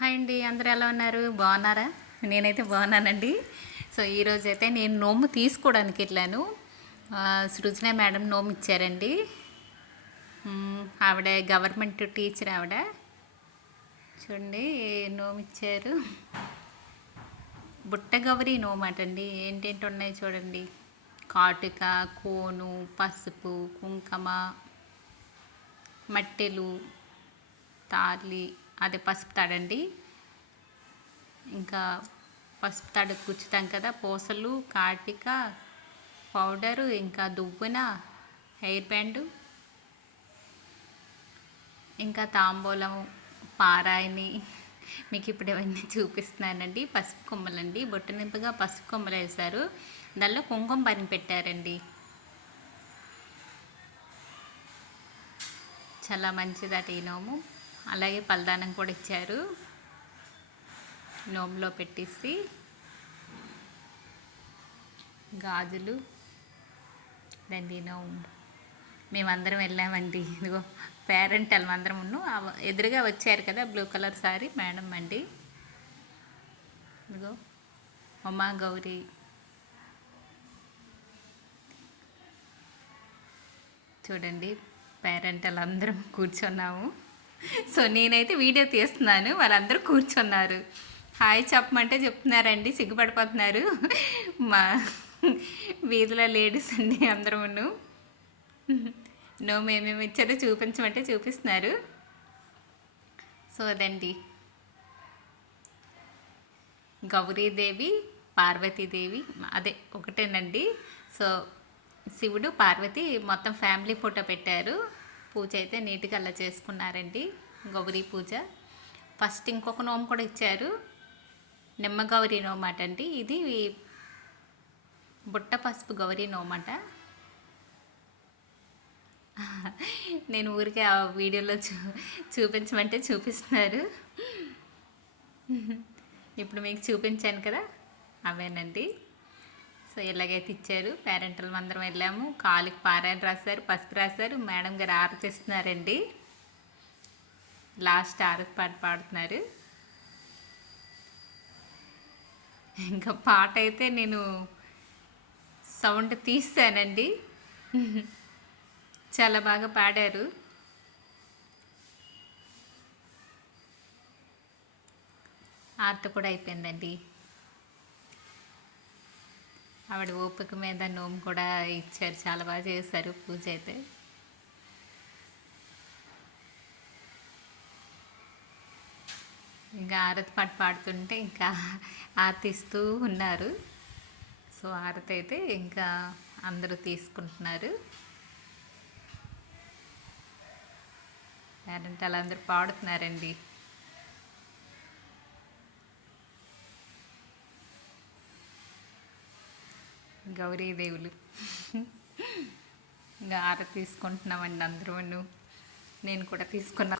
Hi అండి అందరూ ఎలా ఉన్నారు? బాగున్నారా? నేనైతే బాగున్నానండి. సో ఈరోజు అయితే నేను నోము తీసుకోవడానికి వెళ్ళాను. సృజన మేడం నోము ఇచ్చారండి. ఆవిడ గవర్నమెంట్ టీచర్ ఆవిడ. చూడండి నోము ఇచ్చారు. బుట్ట నోమాట అండి ఏంటేంటి ఉన్నాయి చూడండి. కాటుక కోను పసుపు కుంకుమ మట్టెలు తాళి అదే పసుపు తాడండి. ఇంకా పసుపు తాడు కూర్చుతాం కదా పూసలు కాటిక పౌడరు ఇంకా దువ్వున హెయిర్ బ్యాండ్ ఇంకా తాంబూలం పారాయిని మీకు ఇప్పుడు ఇవన్నీ చూపిస్తున్నానండి. పసుపు కొమ్మలండి. బొట్ట నింపుగా పసుపు కొమ్మలు వేశారు. దానిలో కుంకుమ పని పెట్టారండి. చాలా మంచిదట ఈ నోము. అలాగే పలదానం కూడా ఇచ్చారు. నోములో పెట్టేసి గాజులు దండినో మేమందరం వెళ్ళామండి. ఇదిగో పేరెంట్ అందరం ఉన్నాం. ఎదురుగా వచ్చారు కదా బ్లూ కలర్ సారీ మేడం అండి. ఇదిగో ఉమా గౌరీ. చూడండి పేరెంట్ అందరం కూర్చున్నాము. సో నేనైతే వీడియో తీస్తున్నాను వాళ్ళందరూ కూర్చున్నారు. హాయ్ చెప్పమంటే చెప్తున్నారండి సిగ్గుపడిపోతున్నారు. మా వీధిలో లేడీస్ అండి అందరూను. నో మేమేమి ఇచ్చారో చూపించమంటే చూపిస్తున్నారు. సో అదండి. గౌరీదేవి పార్వతీదేవి అదే ఒకటేనండి. సో శివుడు పార్వతి మొత్తం ఫ్యామిలీ ఫోటో పెట్టారు. పూజ అయితే నీట్గా అలా చేసుకున్నారండి గౌరీ పూజ. ఫస్ట్ ఇంకొక నోము కూడా ఇచ్చారు. నిమ్మ గౌరీ నోమాట అండి ఇది బుట్ట పసుపు గౌరీ నోమాట నేను ఊరికే ఆ వీడియోలో చూ చూపించమంటే చూపిస్తున్నారు. ఇప్పుడు మీకు చూపించాను కదా అవేనండి. సో ఇలాగైతే ఇచ్చారు పేరెంటల్ అందరం వెళ్ళాము. కాలుకి పారాయణ రాశారు పసుపు రాశారు. మేడం గారు ఆరతిస్తున్నారండి. లాస్ట్ ఆరతి పాట పాడుతున్నారు. ఇంకా పాట అయితే నేను సౌండ్ తీస్తానండి చాలా బాగా పాడారు. ఆర్త కూడా అయిపోయిందండి. ఆవిడ ఓపిక మీద నోము కూడా ఇచ్చారు. చాలా బాగా చేశారు పూజ అయితే. ఇంకా ఆరతి పాట పాడుతుంటే ఇంకా ఆర్తిస్తూ ఉన్నారు. సో ఆరతి అయితే ఇంకా అందరూ తీసుకుంటున్నారు. పేరెంట్ అలా అందరూ పాడుతున్నారండి. గౌరీదేవులు ఇంకా ఆర తీసుకుంటున్నామండి అందరూ నేను కూడా తీసుకున్నా.